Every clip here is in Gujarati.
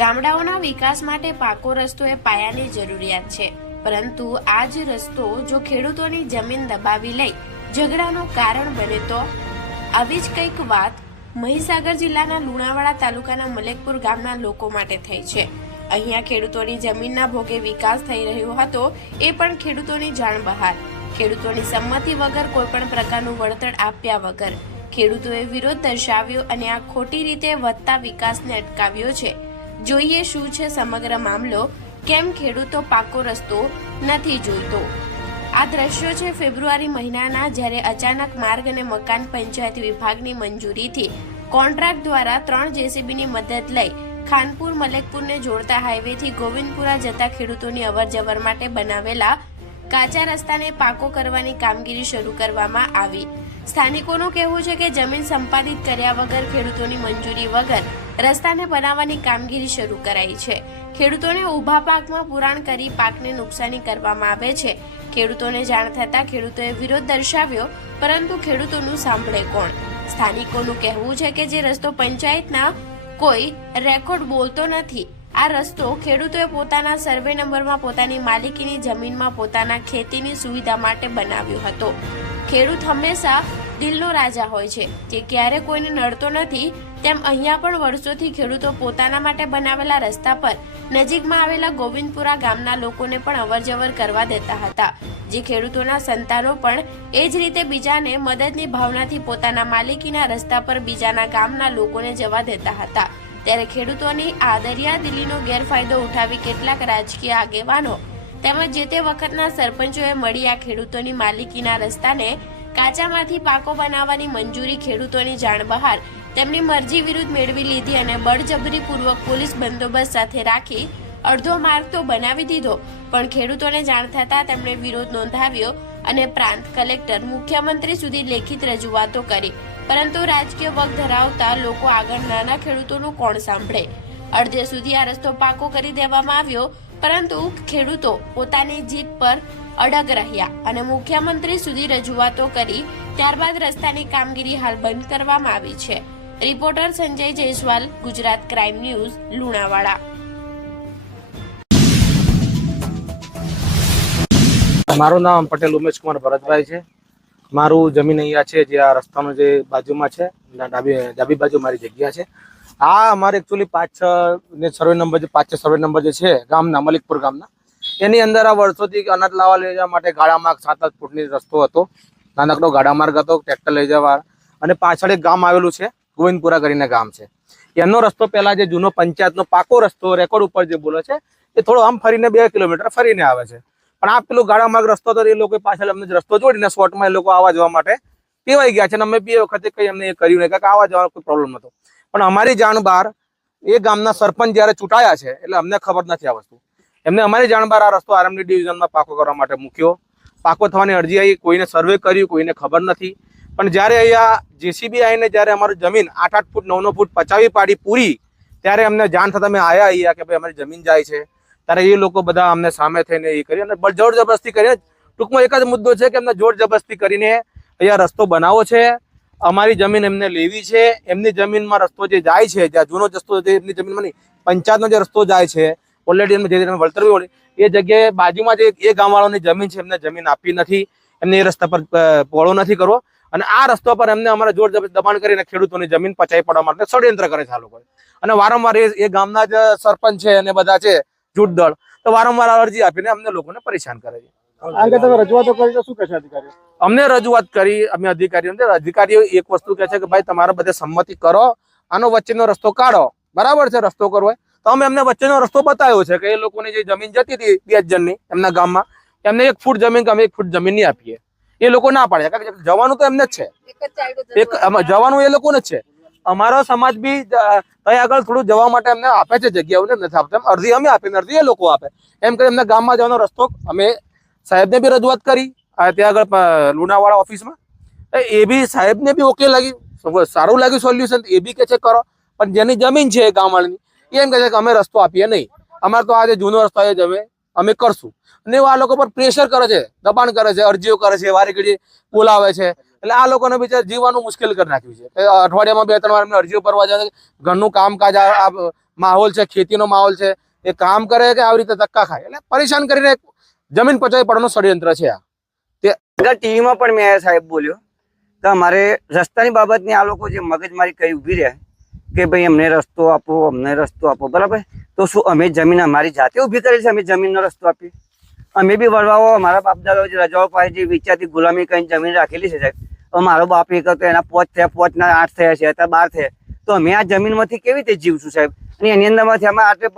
ગામડાઓના વિકાસ માટે પાકો રસ્તો એ પાયાની જરૂરિયાત છે. પરંતુ આ જ રસ્તો જો ખેડૂતોની જમીન દબાવી લઈ ઝઘડાનું કારણ બને તો? આવી જ કંઈક વાત મહીસાગર જિલ્લાના લુણાવાડા તાલુકાના મલેકપુર ગામના લોકો માટે થઈ છે. અહીંયા ખેડૂતોની જમીનના ભોગે વિકાસ થઈ રહ્યો હતો એ પણ ખેડૂતોની જાણ બહાર. ખેડૂતોની સંમતિ વગર કોઈપણ પ્રકારનું વળતર આપ્યા વગર. ખેડૂતોએ વિરોધ દર્શાવ્યો અને આ ખોટી રીતે વધતા વિકાસને અટકાવ્યો છે. જોઈએ શું છે સમગ્ર મામલો. કેમ ખેડૂતો પાકો રસ્તો નથી જોઈતો? આ દ્રશ્યો છે ફેબ્રુઆરી મહિનાના, જ્યારે અચાનક માર્ગ અને મકાન પંચાયત વિભાગની મંજૂરીથી કોન્ટ્રાક્ટ દ્વારા ત્રણ જેસીબીની મદદ લઈ ખાનપુર, મલેકપુરને જોડતા હાઈવેથી ગોવિંદપુરા જતા ખેડૂતોની અવરજવર માટે બનાવેલા કાચા રસ્તાને પાકો કરવાની કામગીરી શરૂ કરવામાં આવી. સ્થાનિકોનું કહેવું છે કે જમીન સંપાદિત કર્યા વગર ખેડૂતોની મંજૂરી વગર રસ્તાને બનાવવાની કામગીરી શરૂ કરાઈ છે. ખેડૂતોને ઊભા પાકમાં પુરાણ કરી પાકને નુકસાની કરવામાં આવે છે. ખેડૂતોને જાણ થતાં ખેડૂતોએ વિરોધ દર્શાવ્યો, પરંતુ ખેડૂતોનું સાંભળે કોણ? સ્થાનિકોનું કહેવું છે કે જે રસ્તો પંચાયતના કોઈ રેકોર્ડ બોલતો નથી. આ રસ્તો ખેડૂતોએ પોતાના સર્વે નંબરમાં પોતાની માલિકીની જમીનમાં પોતાના ખેતીની સુવિધા માટે બનાવ્યો હતો. ખેડૂત હંમેશા દિલનો રાજા હોય છે, જે ક્યારે કોઈને નડતો નથી, તેમ અહીંયા પણ વર્ષોથી ખેડૂતો પોતાના માટે બનાવેલા રસ્તા પર નજીકમાં આવેલા ગોવિંદપુરા ગામના લોકોને પણ અવરજવર કરવા દેતા હતા. જે ખેડૂતોના સંતાનો પણ એ જ રીતે બીજાને મદદની ભાવનાથી પોતાના માલિકીના રસ્તા પર બીજાના ગામના લોકોને જવા દેતા હતા. ત્યારે ખેડૂતોની આ દરિયાદિલીનો ગેરફાયદો ઉઠાવી કેટલાક રાજકીય આગેવાનો તેમજ જે તે વખતના સરપંચોએ મળી આ ખેડૂતોની માલિકીના રસ્તાને કાચામાંથી પાકો બનાવવાની મંજૂરી ખેડૂતોની જાણ બહાર તેમની મરજી વિરુદ્ધ મેળવી લીધી અને બળજબરીપૂર્વક પોલીસ બંદોબસ્ત સાથે રાખી અડધો માર્ગ તો બનાવી દીધો, પણ ખેડૂતોને જાણ થતાં તેમણે વિરોધ નોંધાવ્યો અને પ્રાંત કલેક્ટર મુખ્યમંત્રી સુધી લેખિત રજૂઆતો કરી. પરંતુ રાજકીય વગ ધરાવતા લોકો આગળ નાના ખેડૂતોનું કોણ સાંભળે? અડધે સુધી આ રસ્તો પાકો કરી દેવામાં આવ્યો પરંતુ ખેડૂતો પોતાની જીત પર અડગ રહ્યા અને મુખ્યમંત્રી સુધી રજૂઆતો કરી ત્યારબાદ રસ્તાની કામગીરી હાલ બંધ કરવામાં આવી છે. Reporter Sanjay Jaiswal, Gujarat crime news, Lunawada. મારું નામ પટેલ ઉમેશ કુમાર ભરતભાઈ છે. મારું જમીન અહીંયા છે, જે આ રસ્તાનો જે બાજુમાં છે, ડાબી ડાબી બાજુ મારી જગ્યા છે. આ અમારે એકચ્યુઅલી પાંચ છ ને સર્વે નંબર જે પાંચ છ સર્વે નંબર જે છે, ગામના, મલિકપુર ગામના, એની અંદર આ વર્ષોથી અનાજ લાવવા લઈ જવા માટે ગાળા માર્ગ સાત આઠ ફૂટની રસ્તો હતો. નાનકડો ગાડા માર્ગ હતો, ટ્રેક્ટર લઈ જવા. અને પાછળ એક ગામ આવેલું છે, ગોવિંદપુરા કરીને ગામ છે. એનો રસ્તો પહેલા જે જૂનો પંચાયતનો પાકો રસ્તો રેકોર્ડ ઉપર જે બોલે છે, એ થોડો આમ ફરીને બે કિલોમીટર ફરીને આવે છે. પણ આ પેલો ગાળા માર્ગ રસ્તો હતો, એ લોકો પાછળ અમને રસ્તો જોડીને શોર્ટમાં એ લોકો આવવા જવા માટે પીવાઈ ગયા છે. અને અમે બે વખતે કંઈ અમને એ કર્યું નહીં, કારણ કે આવવા જવાનો કોઈ પ્રોબ્લેમ નતો પણ અમારી જાણ બહાર એ ગામના સરપંચ જ્યારે ચૂંટાયા છે, એટલે અમને ખબર નથી આ વસ્તુ. એમને અમારી જાણ બહાર આ રસ્તો આરએમડી ડિવિઝનમાં પાકો કરવા માટે મૂક્યો. પાકો થવાની અરજી આવી કોઈને સર્વે કર્યું, કોઈને ખબર નથી. પણ જ્યારે અહીંયા જેસીબી આવીને જ્યારે અમારી જમીન આઠ આઠ ફૂટ નવ નવ ફૂટ પચાવી પાડી પૂરી, ત્યારે અમને જાણ થતા અમે આવ્યા અહીંયા કે ભાઈ અમારી જમીન જાય છે. ત્યારે એ લોકો બધા અમને સામે થઈને એ કરી અને જોર જબરસ્તી કરીને ટૂંકમાં એક જ મુદ્દો છે કે એમને જોર જબરસ્તી કરીને અહીંયા રસ્તો બનાવો છે. અમારી જમીન એમને લેવી છે, એમની જમીનમાં રસ્તો જે જાય છે જ્યાં જૂનો રસ્તો જે એમની જમીનમાં નહીં, પંચાયતનો જે રસ્તો જાય છે, ઓલરેડી એમને જે રીતે વળતર બી એ જગ્યાએ બાજુમાં જે એ ગામવાળાની જમીન છે, એમને જમીન આપી નથી, એમને એ રસ્તા પર પહોળો નથી કરવો, અને આ રસ્તો પર એમને અમારા જોર દબાણ કરીને ખેડૂતોની જમીન પચાવી પડવા માટે ષડયંત્ર કરે છે આ લોકો અને વારંવાર એ ગામના જ સરપંચ છે અને બધા છે, જૂટ દળ, તો વારંવાર અરજી આપીને અમને લોકોને પરેશાન કરે છે. આ અંગે તમે રજૂઆતો કરી શું કહેશે અધિકારીઓ? અમને રજૂઆત કરી અમે અધિકારીઓને અધિકારીઓ એક વસ્તુ કહે છે કે ભાઈ તમારે બધે સંમતિ કરો આનો વચ્ચેનો રસ્તો કાઢો. બરાબર છે રસ્તો કરવો તો અમે એમને વચ્ચેનો રસ્તો બતાવ્યો છે કે એ લોકોની જે જમીન જતી હતી બે જણની એમના ગામમાં એમને એક ફૂટ જમીન કે અમે એક ફૂટ જમીન નહીં આપીએ. એ લોકો ના પાડે. કારણ કે જવાનું તો એમને જ છે. એક જવાનું એ લોકોને જ છે. અમારો સમાજ બી ત્યાં આગળ થોડું જવા માટે એમને આપે છે જગ્યાઓને નથી આપતા. અડધી અમે આપીને અરજી એ લોકો આપે. એમ કરી એમના ગામમાં જવાનો રસ્તો અમે સાહેબને બી રજૂઆત કરી. ત્યાં આગળ લુણાવાળા ઓફિસમાં. એ બી સાહેબને બી ઓકે લાગી. સારું લાગ્યું સોલ્યુશન એ બી કે છે કરો. પણ જેની જમીન છે ગામવાળાની, એમ કહે છે કે અમે રસ્તો આપીએ નહીં. અમારે તો આ જે જૂનો રસ્તો એ જ અમે અમે કરશું. અને આ લોકો પર પ્રેશર કરે છે, દબાણ કરે છે, અરજીઓ કરે છે, વારે ઘડી બોલાવે છે. એટલે આ લોકોને બિચાર જીવવાનું મુશ્કેલ કરી નાખ્યું છે. અઠવાડિયામાં બે, ત્રણ વાર એમને અરજીઓ ભરવા જાય ઘરનું કામકાજ આ માહોલ છે, ખેતીનો માહોલ છે. એ કામ કરે કે આવી રીતે ધક્કા ખાય. એટલે પરેશાન કરીને જમીન પચાવી પડવાનું ષડયંત્ર છે આ. આગળ ટીવીમાં પણ મેં સાહેબ બોલ્યો તો અમારે રસ્તાની બાબતની આ લોકો જે મગજમારી કરી ઊભી રહ્યા કે ભાઈ અમને રસ્તો આપો, અમને રસ્તો આપો, બરાબર? તો શું અમે જમીન અમારી જાતે ઊભી કરી છે? અમે જમીનનો રસ્તો આપીએ. અમે બી વડવાઓ અમારા બાપદાદાઓ જે રજાઓ પાસે જે વિચારથી ગુલામી કરીને જમીન રાખેલી છે સાહેબ. મારો બાપ એક હતો, એના પોચ થયા પોચના આઠ થયા છે, અત્યારે બાર થયા. તો અમે આ જમીનમાંથી કેવી રીતે જીવશું સાહેબ? અને એની અંદરમાંથી અમે આટલે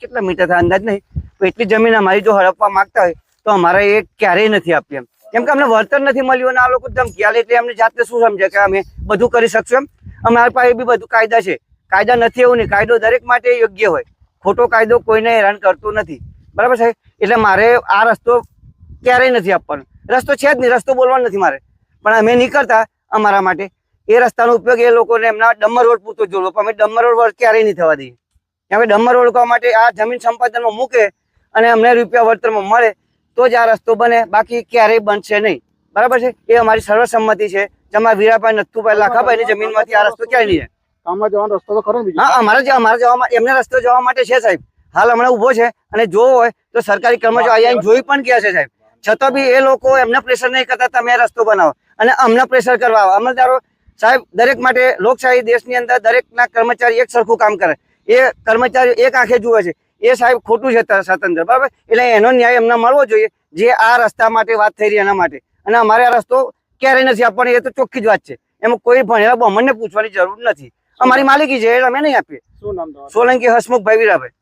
કેટલા મીટર થાય? અંદાજ નહીં. તો એટલી જમીન અમારી જો હડપવા માગતા હોય, તો અમારે એ ક્યારેય નથી આપી એમ. કેમ કે અમને વળતર નથી મળ્યું અને આ લોકો ધમકી આલે એટલે અમને જાતે શું સમજે કે અમે બધું કરી શકશું એમ? અમારા પાસે બી બધું કાયદા છે. કાયદા નથી એવું નહીં કાયદો દરેક માટે યોગ્ય હોય. ખોટો કાયદો કોઈને હેરાન કરતો નથી. બરાબર છે એટલે મારે આ રસ્તો ક્યારેય નથી આપવાનો. રસ્તો છે જ નહીં. રસ્તો બોલવાનો નથી મારે. પણ અમે નહીં કરતા અમારા માટે. એ રસ્તાનો ઉપયોગ એ લોકોને એમના ડમર રોડ પૂરતો જોડવો પણ અમે ડમર રોડ ક્યારેય નહીં થવા દઈએ. અમે ડમર રોડ માટે આ જમીન સંપાદનમાં મૂકે અને અમને રૂપિયા વળતરમાં મળે તો જ આ રસ્તો બને. બાકી ક્યારેય બનશે નહીં. બરાબર છે? એ અમારી સર્વસંમતિ છે. જેમાં વીરાભાઈ નથુભાઈ લાખાભાઈની જમીનમાંથી આ રસ્તો ક્યાંય નહીં જાય. જવાનો રસ્તો તો ખરો હા અમારા જે અમારે જવા એમને રસ્તો જવા માટે છે સાહેબ. હાલ હમણાં ઊભો છે અને જોવો હોય તો સરકારી કર્મચારી અહીંયા જોઈ પણ ગયા છે સાહેબ. છતાં બી એ લોકો એમને પ્રેશર નહીં કરતા તમે રસ્તો બનાવો. અને અમને પ્રેશર કરવા આવે. અમલદારો સાહેબ દરેક માટે લોકશાહી દેશની અંદર દરેકના કર્મચારી એક સરખું કામ કરે. એ કર્મચારી એક આંખે જુએ છે. એ સાહેબ ખોટું છે સ્વતંત્ર બરાબર? એટલે એનો ન્યાય એમને મળવો જોઈએ જે આ રસ્તા માટે વાત થઈ રહી એના માટે. અને અમારે આ રસ્તો ક્યારેય નથી આપવાનો એ તો ચોખ્ખી જ વાત છે. એમાં કોઈ ભણેલા બમણને પૂછવાની જરૂર નથી. અમારી માલિકી છે એટલે અમે નહીં આપીએ. સોલંકી હસમુખભાઈ વીરાભાઈ.